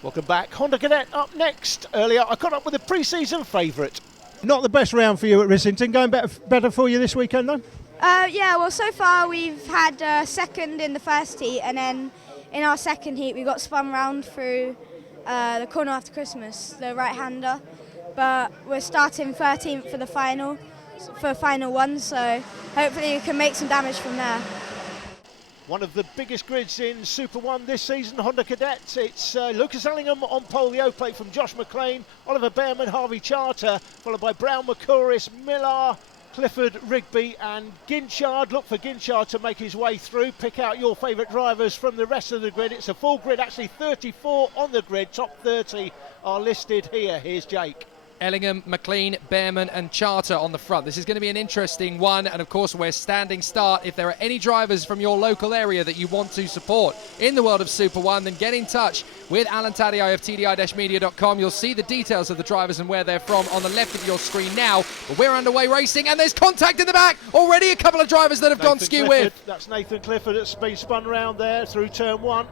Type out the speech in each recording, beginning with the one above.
Welcome back. Honda Cadet up next. Earlier I caught up with a pre-season favourite. Not the best round for you at Rissington. Going better for you this weekend though? Yeah, well so far we've had second in the first heat, and then in our second heat we got spun round through the corner after Christmas, the right-hander. But we're starting 13th for the final one, so hopefully we can make some damage from there. One of the biggest grids in Super 1 this season, Honda Cadet. It's Lucas Ellingham on pole, the O-plate from Josh McLean, Oliver Behrman, Harvey Charter, followed by Brown, McCouris, Millar, Clifford, Rigby and Ginchard. Look for Ginchard to make his way through. Pick out your favourite drivers from the rest of the grid. It's a full grid, actually 34 on the grid. Top 30 are listed here. Here's Jake. Ellingham, McLean, Behrman and Charter on the front. This is going to be an interesting one, and of course we're standing start. If there are any drivers from your local area that you want to support in the world of Super 1, then get in touch with Alan Taddei of tdi-media.com. You'll see the details of the drivers and where they're from on the left of your screen now. But we're underway racing, and there's contact in the back. Already a couple of drivers that have gone skew with. That's Nathan Clifford that's been spun round there through turn one.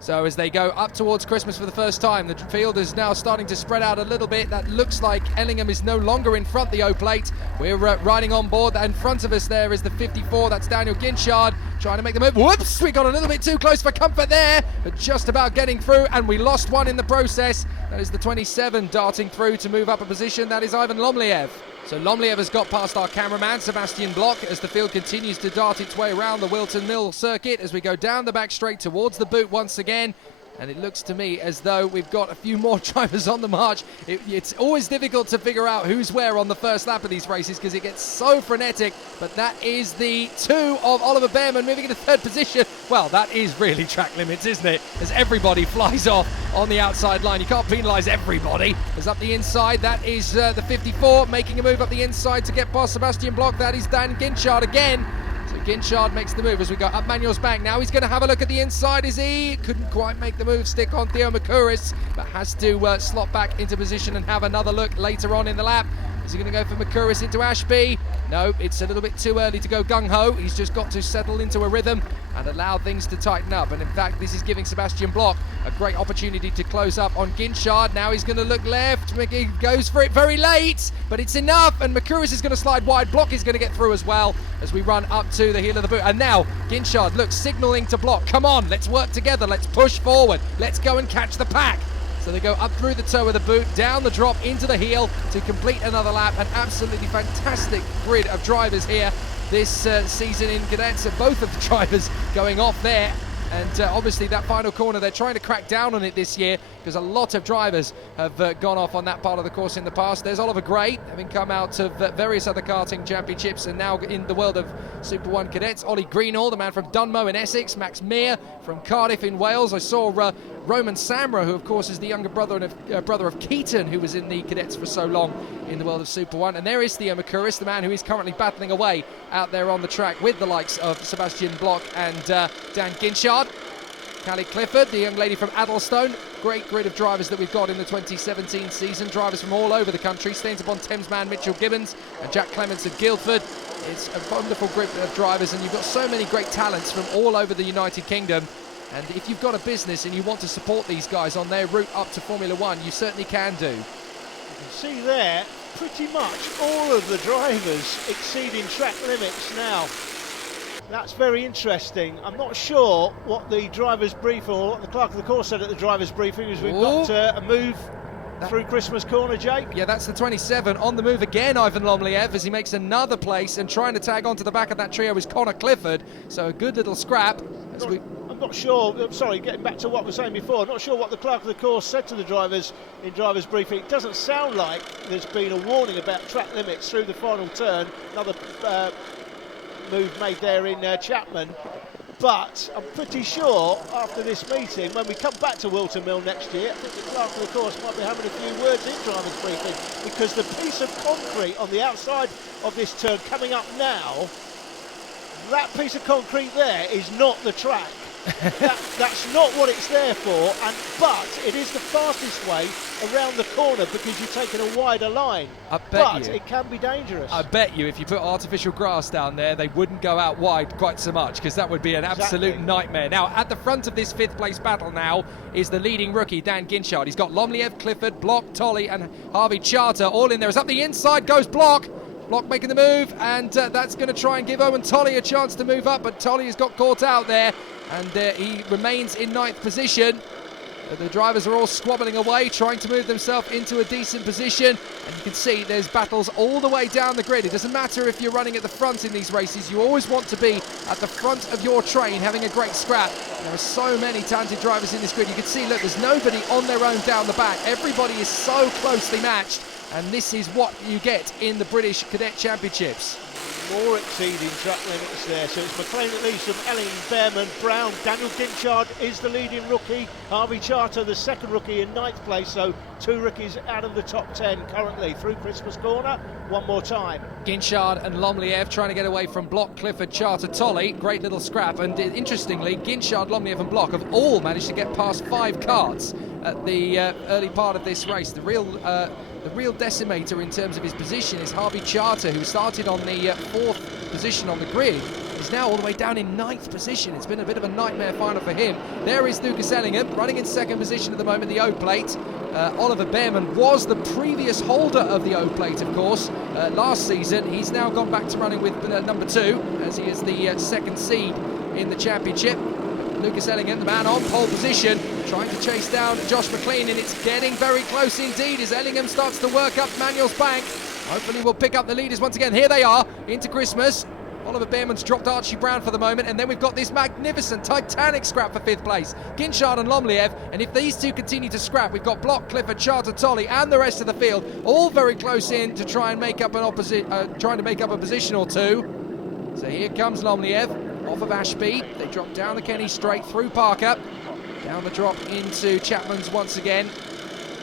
So as they go up towards Christmas for the first time, the field is now starting to spread out a little bit. That looks like Ellingham is no longer in front, the O-plate. We're riding on board. In front of us there is the 54. That's Daniel Ginchard trying to make the move. Whoops, we got a little bit too close for comfort there, but just about getting through, and we lost one in the process. That is the 27 darting through to move up a position. That is Ivan Lomliev. So Lomliev has got past our cameraman, Sebastian Bloch, as the field continues to dart its way around the Whilton Mill circuit as we go down the back straight towards the boot once again. And it looks to me as though we've got a few more drivers on the march. It's always difficult to figure out who's where on the first lap of these races because it gets so frenetic. But that is the 2 of Oliver Behrman moving into third position. Well, that is really track limits, isn't it? As everybody flies off on the outside line. You can't penalise everybody. As up the inside, that is the 54 making a move up the inside to get past Sebastian Bloch. That is Dan Ginchard again. So Ginchard makes the move as we go up Manuel's bank. Now he's going to have a look at the inside. Is he? Couldn't quite make the move. Stick on Theo McCouris, but has to slot back into position and have another look later on in the lap. Is he going to go for McCouris into Ashby? No, it's a little bit too early to go gung-ho. He's just got to settle into a rhythm and allow things to tighten up. And in fact, this is giving Sebastian Bloch a great opportunity to close up on Ginchard. Now he's going to look left. McGee goes for it very late, but it's enough. And McCouris is going to slide wide. Bloch is going to get through as well as we run up to the heel of the boot. And now Ginchard looks signalling to Bloch. Come on, let's work together. Let's push forward. Let's go and catch the pack. So they go up through the toe of the boot, down the drop into the heel to complete another lap. An absolutely fantastic grid of drivers here this season in Cadets. Both of the drivers going off there. And obviously that final corner, they're trying to crack down on it this year because a lot of drivers have gone off on that part of the course in the past. There's Oliver Gray, having come out of various other karting championships and now in the world of Super 1 Cadets. Ollie Greenall, the man from Dunmow in Essex. Max Mear from Cardiff in Wales. I saw Roman Samra, who of course is the younger brother of Keaton, who was in the Cadets for so long in the world of Super 1. And there is Theo McCouris, the man who is currently battling away out there on the track with the likes of Sebastian Bloch and Dan Ginchard. Callie Clifford, the young lady from Addlestone. Great grid of drivers that we've got in the 2017 season. Drivers from all over the country. Staines-upon-Thames man Mitchell Gibbons and Jack Clements of Guildford. It's a wonderful group of drivers, and you've got so many great talents from all over the United Kingdom. And if you've got a business and you want to support these guys on their route up to Formula 1, you certainly can do. You can see there pretty much all of the drivers exceeding track limits now. That's very interesting. I'm not sure what the driver's briefing or what the clerk of the course said at the driver's briefing is we've got a move through Christmas corner, Jake. Yeah, that's the 27 on the move again, Ivan Lomliev, as he makes another place, and trying to tag onto the back of that trio is Connor Clifford. So a good little scrap. I'm not sure, sorry, getting back to what we were saying before, I'm not sure what the clerk of the course said to the drivers in driver's briefing. It doesn't sound like there's been a warning about track limits through the final turn. Another move made there in Chapman. But I'm pretty sure after this meeting, when we come back to Whilton Mill next year, I think the clerk of the course might be having a few words in driver's briefing, because the piece of concrete on the outside of this turn coming up now, that piece of concrete there is not the track. That's not what it's there for, but it is the fastest way around the corner because you're taking a wider line. But it can be dangerous. I bet you if you put artificial grass down there, they wouldn't go out wide quite so much, because that would be an absolute nightmare. Now, at the front of this fifth place battle now is the leading rookie, Dan Ginchard. He's got Lomliev, Clifford, Block, Tolley and Harvey Charter all in there. As up the inside goes Block. Block making the move, and that's going to try and give Owen Tolley a chance to move up, but Tolley has got caught out there, and he remains in 9th position. The drivers are all squabbling away, trying to move themselves into a decent position, and you can see there's battles all the way down the grid. It doesn't matter if you're running at the front in these races, you always want to be at the front of your train having a great scrap. There are so many talented drivers in this grid. You can see, look, there's nobody on their own down the back. Everybody is so closely matched, and this is what you get in the British Cadet Championships. More exceeding track limits there. So it's McLean at least from Elling, Behrman, Brown. Daniel Ginchard is the leading rookie. Harvey Charter, the second rookie, in 9th place. So 2 rookies out of the top 10 currently through Christmas Corner. One more time. Ginchard and Lomliev trying to get away from Block, Clifford, Charter, Tolley. Great little scrap. And interestingly, Ginchard, Lomliev and Block have all managed to get past 5 karts at the early part of this race. The real decimator in terms of his position is Harvey Charter, who started on the 4th position on the grid. He's now all the way down in 9th position. It's been a bit of a nightmare final for him. There is Lucas Ellingham running in 2nd position at the moment, the O plate. Oliver Behrman was the previous holder of the O plate, of course, last season. He's now gone back to running with number 2, as he is the 2nd seed in the championship. Lucas Ellingham, the man on pole position, trying to chase down Josh McLean, and it's getting very close indeed as Ellingham starts to work up Manuel's bank. Hopefully we'll pick up the leaders once again. Here they are into Christmas. Oliver Behrman's dropped Archie Brown for the moment, and then we've got this magnificent Titanic scrap for 5th place. Ginchard and Lomliev, and if these two continue to scrap, we've got Block, Clifford, Charter, Tolley and the rest of the field all very close in to try and make up a position or two. So here comes Lomliev off of Ashby. They drop down the Kenny straight through Parker, down the drop into Chapman's once again.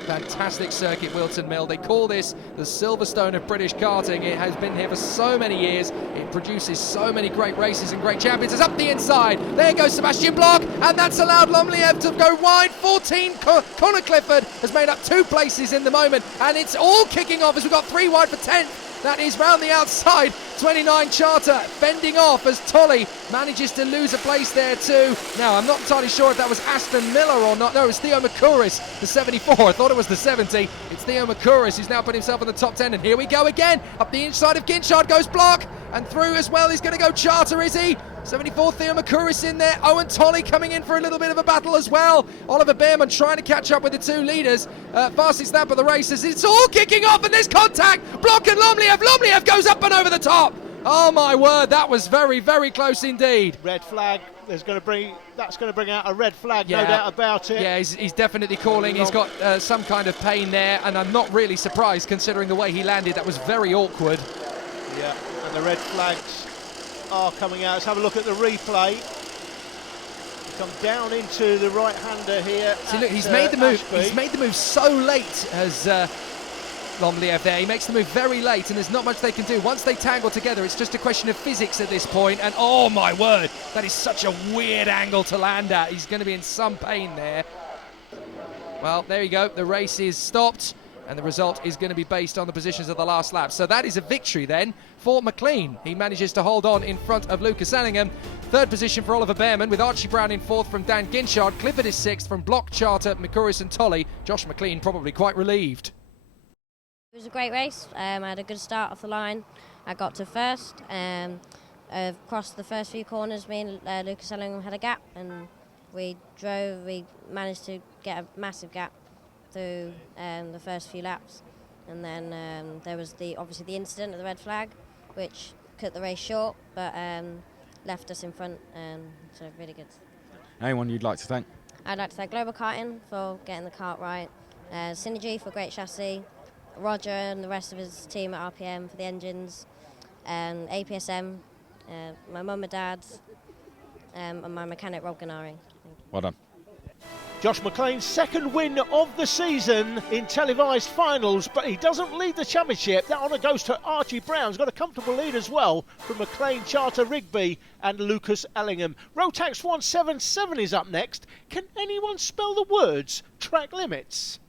Fantastic circuit, Whilton Mill. They call this the Silverstone of British karting. It has been here for so many years. It produces so many great races and great champions. It's up the inside. There goes Sebastian Block, and that's allowed Lomliev to go wide. 14. Connor Clifford has made up 2 places in the moment, and it's all kicking off as we've got 3 wide for 10th. That is round the outside. 29 Charter fending off as Tolley manages to lose a place there too. Now, I'm not entirely sure if that was Aston Miller or not. No, it's Theo Makouris, the 74. I thought it was the 70. It's Theo Makouris who's now put himself in the top 10. And here we go again. Up the inside of Ginchard goes Block. And through as well, he's going to go Charter, is he? 74, Theo Makouris in there. Owen Tolley coming in for a little bit of a battle as well. Oliver Behrman trying to catch up with the 2 leaders. Fastest lap of the race as it's all kicking off, and there's contact. Block and Lomliev. Lomliev goes up and over the top. Oh my word, that was very, very close indeed. Red flag. That's going to bring out a red flag, no doubt about it. Yeah, he's definitely calling. He's got some kind of pain there, and I'm not really surprised considering the way he landed. That was very awkward. Yeah, and the red flags are coming out. Let's have a look at the replay. Come down into the right-hander here. See, look, he's made the move. Ashby. He's made the move so late as Lomliev there. He makes the move very late, and there's not much they can do. Once they tangle together, it's just a question of physics at this point. And oh my word, that is such a weird angle to land at. He's going to be in some pain there. Well, there you go. The race is stopped, and the result is going to be based on the positions of the last lap. So that is a victory then for McLean. He manages to hold on in front of Lucas Ellingham. 3rd position for Oliver Behrman, with Archie Brown in 4th from Dan Ginchard. Clifford is 6th from Block, Charter, Makouris and Tolley. Josh McLean probably quite relieved. It was a great race. I had a good start off the line. I got to 1st. Across the first few corners, me and Lucas Ellingham had a gap, and we managed to get a massive gap through the first few laps. And then there was obviously the incident of the red flag, which cut the race short, but left us in front, so really good. Anyone you'd like to thank? I'd like to thank Global Karting for getting the kart right, Synergy for great chassis, Roger and the rest of his team at RPM for the engines, APSM, my mum and dad, and my mechanic Rob Ganari. Well done. Josh McLean's second win of the season in televised finals, but he doesn't lead the championship. That honour goes to Archie Brown. He's got a comfortable lead as well from McLean, Charter, Rigby and Lucas Ellingham. Rotax 177 is up next. Can anyone spell the words track limits?